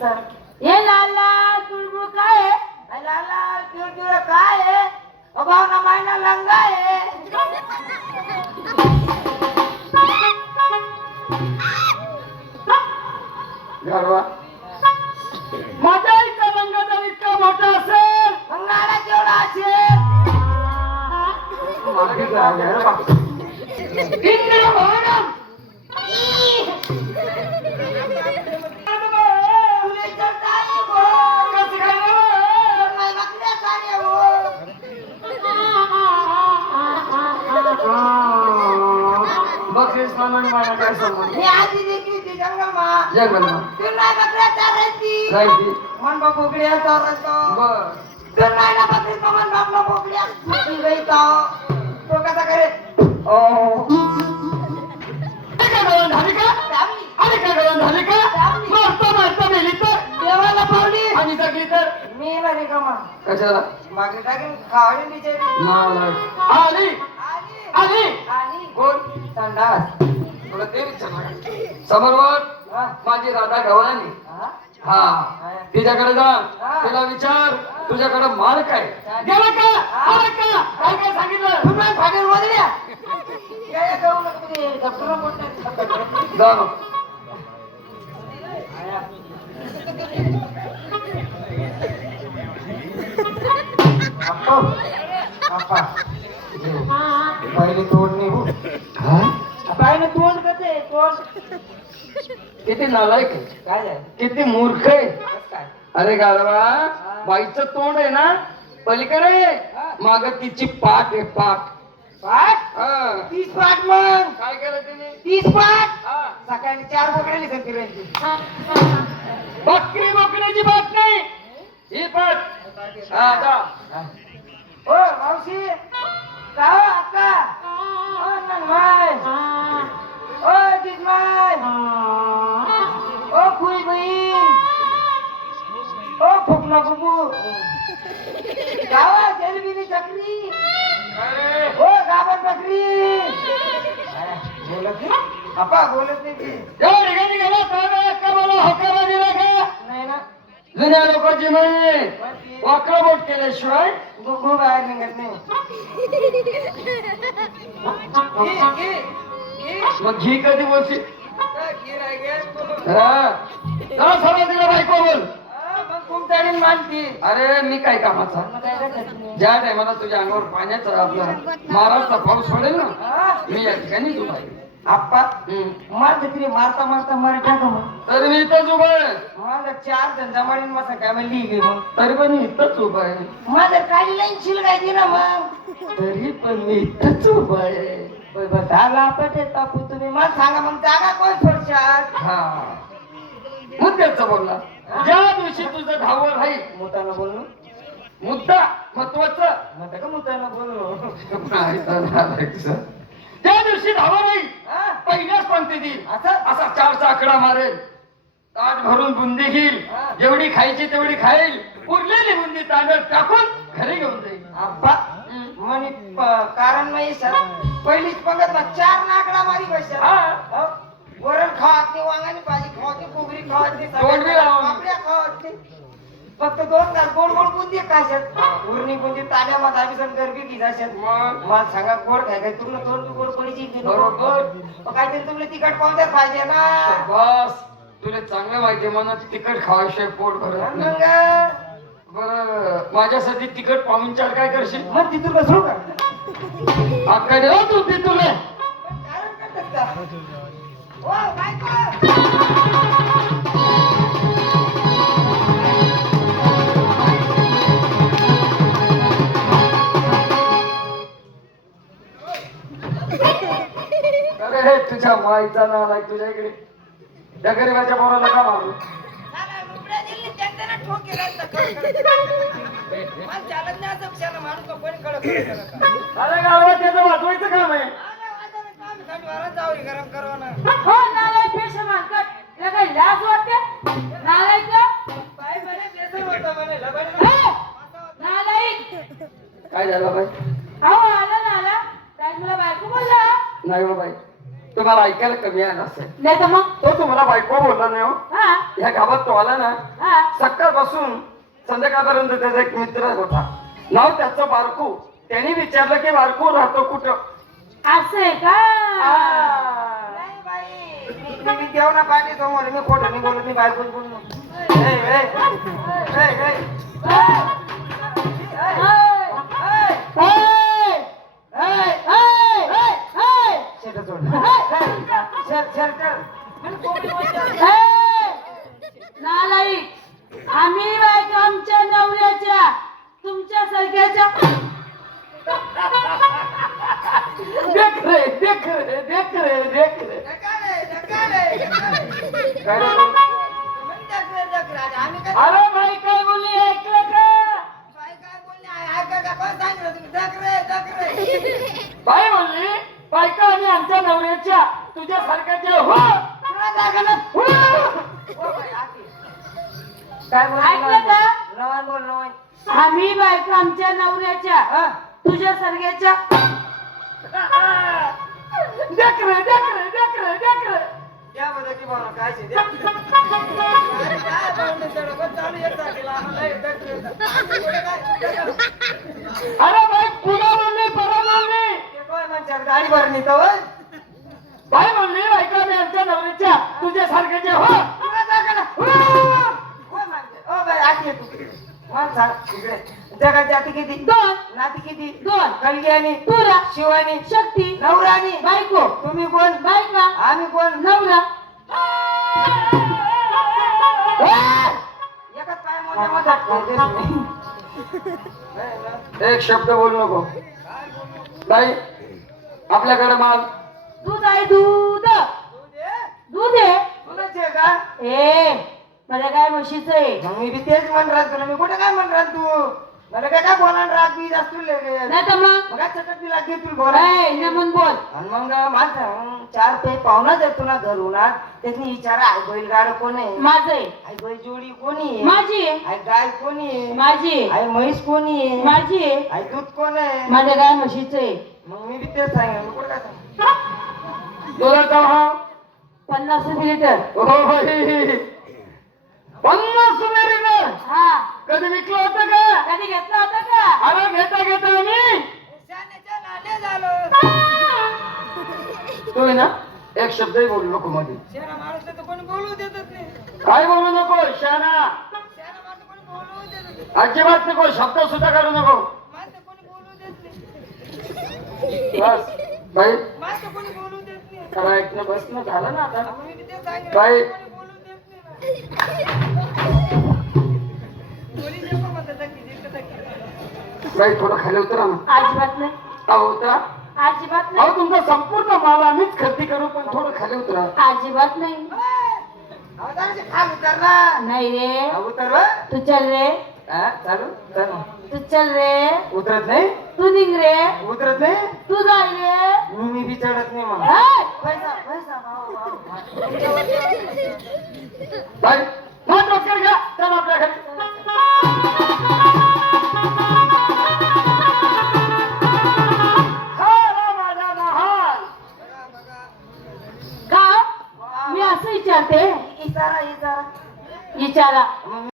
चल ये लाल लाल तुळबुळ काय आहे लाल लाल पिवळ काय आहे अभावना मायना लंगा आहे गारवा माझ्या आईचा रंग जर इतका मोठा असेल मंगाला केवढा असेल मागे काय इंद्र भवनम बकरी स्नानाने मला काय संबंध मी आधी देखील ती जंगलमा जंगलमा तुला बकऱ्या चारायची राहिली मन बा बोकड्या चारायचो बर तुला बकरी मन बापला बोकड्या मी गईतो तो कसा करे ओ गळण झाली का दाबली अरे काय गळण झाली का मारता मारता मेली तर देवाला पावली आणि जगली तर मी बरे कमा कशाला मागे टाकेन खावडी बिचारी नालायक आली आली आली आली कोण संडास तुला ते विचारणार समोर हा माझी राधा गवळणी हा हा तिच्याकडे जा तिला विचार तुझ्याकडे माल काय गेला का आला का काय काय सांगितलं तुम्ही फागेल वदल्या काय जाऊ नको तुम्ही डॉक्टर बोलतात जा मग. आपा पहिले तोडणे हो पाहिलं तोंड कसे तोंड किती नालायक आहे काय झालं किती मूर्ख आहे काय अरे गारवा बाईचं तोंड आहे ना पलीकडे माग तिची पाठ आहे पाठ पाठ हा. 30 पाठ मग काय केलं तिने 30 पाठ हा. सकाळी 4 बोकड्याली संती बकरी बोकड्याची बात नाही ही पाठ हा जा ओ मावशी जाओ अक्का ओ ननमाय ओ जिजमाय ओ फुई बहीण ओ फुकना बुबू जाओ जलबिनी चकरी अरे ओ गाभण बकरी बोलत नाही आपा बोलत नाही ती या ठिकाणी गेला काय का मला होकारा दिला का नाही ना जुन्या लोकांची म्हणे वाकडं बोट केल्याशिवाय गुगू बाहेर निघत नाही मग घी कधी बोलशील हा तिला बायको बोल मग तुमच्याकडे मानती अरे मी काय कामाचा ज्या टायमाला तुझ्या अंगावर पाण्याचा आपला महाराजचा पाऊस पडेल ना मी या ठिकाणी उभा आहे आप्पा हम्म. मारते तिने मारता मारता मरे टाका मग तर मी इथंच उभा आहे माझं 4 जण जमाडीन मसा काय म्हणली गे मग तरी पण मी इथंच उभा आहे माझं काढी लाईन शिलगायची ना मग तरी पण मी इथंच उभा आहे झाला पटे तापू तुम्ही मला सांगा मग जागा कोण सोडशात हा मुद्द्याचा बोलला ज्या दिवशी तुझं धावण राहील मुताना बोललो मुद्दा महत्वाचा म्हणता का मुताना बोललो त्या दिवशी धावा नाही हा? पहिल्याच पंक्तीत असं असा 4चा आकडा मारेल ताट भरून बुंदी घेईल हा. जेवढी खायची तेवढी खाईल उरलेली बुंदी तांदूळ टाकून घरी घेऊन जाईल आप्पा म्हणे कारण नाही सर पहिलीच पंगत ना 4 नाकडा मारी बसल्या हा. वरण खात नाही वांगाची भाजी खात नाही कोबरी खात नाही तोंडबी लावून. पापड्या खात नाही फक्त 2 तास गोड गोड बुंदी खाशात उरणी बुंदी ताज्या मध्ये आम्ही गरबी घिजाशात मग मला सांगा गोड खाय काय तुला तोंड गोड पडीची बरोबर. काहीतरी तुला तिखट पावत्यात पाहिजे ना बस तुला चांगलं माहितीये मनात तिखट खावाशिवाय पोट भरत नाही मग बरं माझ्यासाठी तिखट पाहुणचार काय करशील मग तिथून बसू का आकडे हो तू ती तुला कारण करतात का ओ बायको अरे हे तुझ्या माईचा नाव आहे तुझ्या इकडे त्या गरीबाच्या पोराला का मारू अरे गावात त्याचं वाचवायचं काम आहे गरम करवा ना हो नालायक पेशा मानकट तुला काही लाज वाटते नालायक बाई म्हणे बेसन होतं म्हणे लबाड हे, नालायक काय झालं बाई अहो आला ना आला काय तुला बायको बोलला नाही हो बाई तुम्हाला ऐकायला कमी आला असेल. नाही तर मग तो तुम्हाला बायको बोलला नाही हो. हा या गावात तो आला ना, हा सकाळपासून संध्याकाळपर्यंत त्याचा एक मित्र होता, नाव त्याचं बारकू. त्यांनी विचारलं की बारकू राहतो कुठं. असं आहे का नाही बाई, मी देऊ ना पाठी समोर, मी खोटं नाही बोलत, मी बायकोच बोललो. ए, ए, ए, ए, ए. शेट सोड. शेट, शेट, शेट. नालायक आम्ही बायका आमच्या नवऱ्याच्या तुमच्या सारख्याच्या देख रे, देख रे, देख रे, देख रे. ढकाले, ढकाले, ढकाले. काय रे? म्हण ढकले, ढकले. आम्ही काय अरे बाई काय बोलली ऐकलं का? बाई काय बोलली? ऐका का? कोण सांगितलं तुम्ही? ढकले, ढकले. बाई म्हणली बायका आणि आमच्या नवऱ्याच्या तुझ्या सारख्याच्या हो. तुला जागा हो. ओ बाई, आती. काय बोलली? ऐकलं का? नवान बोल, नवान. आम्ही बायका आमच्या नवऱ्याच्या हा? तुझ्या सारख्याच्या देख रे, देख रे, देख रे, देख रे. द्या बरं की भावना, काय शे, द्या. अरे काय भावना तेवढं? कोण चालू येत जागेला? आम्हाला हे ढकले येतं. आम्ही पुढे काय? अरे बाई पुन्हा बोलली, परत बोलली. ते काय म्हणतात? गाडी भरली तर होय? बाई म्हणली बायका आणि आमच्या नवऱ्याच्या तुझ्या सारख्याच्या हो. तुला जागा ना? कोण म्हणते? ओ बाई, आती आहे तू. मला सांग इकडे. जगाची आती किती? दोन नाती किती? दोन कलगी आणि तुरा शिवानी शक्ती नवरानी. बायको तुम्ही कोण? बायका आम्ही कोण? नवरा एकच पाय मोठ्या मधात. एक शब्द बोलू नको. बाई आपल्याकडे माल दूध आहे दूध दूध आहे तुलाच आहे का? ए मला काय म्हशीच आहे मग मी बी तेच म्हण राहत तुला. मी कुठे काय म्हण राहत तू? मला काय काय बोलायला राग बी जास्त नाही तर मग मग काय चटक बी लागते तुला बोला. ए, नमन बोल आणि मग माझं 4 ते पाहुणा जर तुला घर होणार त्याची विचारा आई बैलगाड कोण आहे? माझं आहे आई बैल जोडी कोणी आहे? माझी आहे आई गाय कोणी आहे? माझी आहे आई म्हैस कोणी आहे? माझी आहे आई दूध कोण आहे? माझ्या काय म्हशीच आहे मग मी बी तेच सांगेन. मी कुठे काय सांग? दुधाचा भाव 50 लिटर हो हो, 50 लिटर. हा कधी विकलं होतं का? कधी घेतला होता का अरे घेता घेता मी शाण्याच्या लाल्या झालो. तू आहे ना एक शब्दही बोलू नको मध्ये. शेणा माणूस तर कोणी बोलू देतच नाही. काय बोलू नको शाना, शेणा माणूस कोणी बोलू देत नाही. अजिबात नको, शब्द सुद्धा काढू नको. माणसं कोणी बोलू देत नाही. बस बाई माणसं कोणी बोलू देत नाही. त्याला ऐकणं बसणं झालं ना आता. मग मी बी तेच सांगेन. बाई कोणी बोलू देत नाही. कोणी नको म्हणतात धक्की, जिथं धक्की. बाई थोडं खाली उतरा ना. अजिबात नाही अहो उतरा. अजिबात नाही अहो तुमचा संपूर्ण माल आम्हीच खरेदी करू, पण थोडं खाली उतरा. अजिबात नाही अहो, जराशी खाल उतर ना. नाही रे अहो, उतर व. तू चल रे हा, चालू चल. तू चल रे उतरत नाही? तू निघ रे उतरत नाही? तू जाय रे मी बी चढत नाही मग. ए, पैसा पैसा भाऊ, भाऊ. बाई मग डॉक्टर घ्या, चल आपल्या घरी. हा माझा महाल. का मी असं विचारते इचारा इचारा. विचारा मग